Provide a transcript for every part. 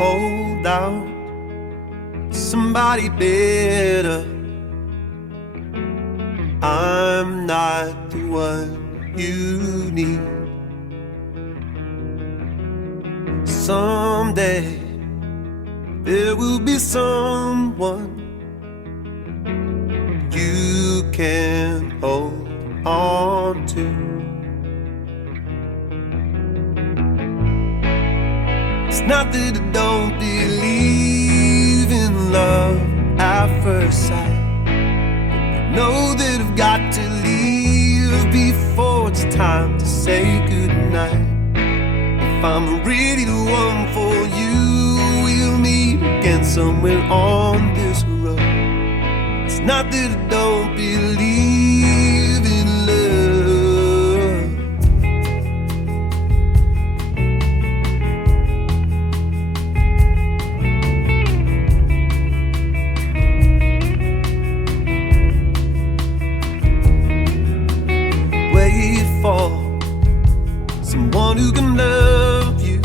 hold out somebody better. I'm not the one you need. Someday there will be someone you can hold on to. It's not that I don't believe in love at first sight. Know that I've got to leave before it's time to say goodnight. If I'm really the one for you, we'll meet again somewhere on this road. It's not that I don't believe in love. Wait for someone who can love you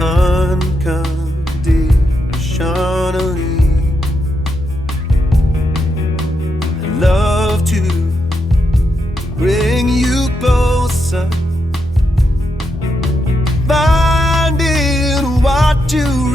unconditionally. I'd love to bring you closer, finding what you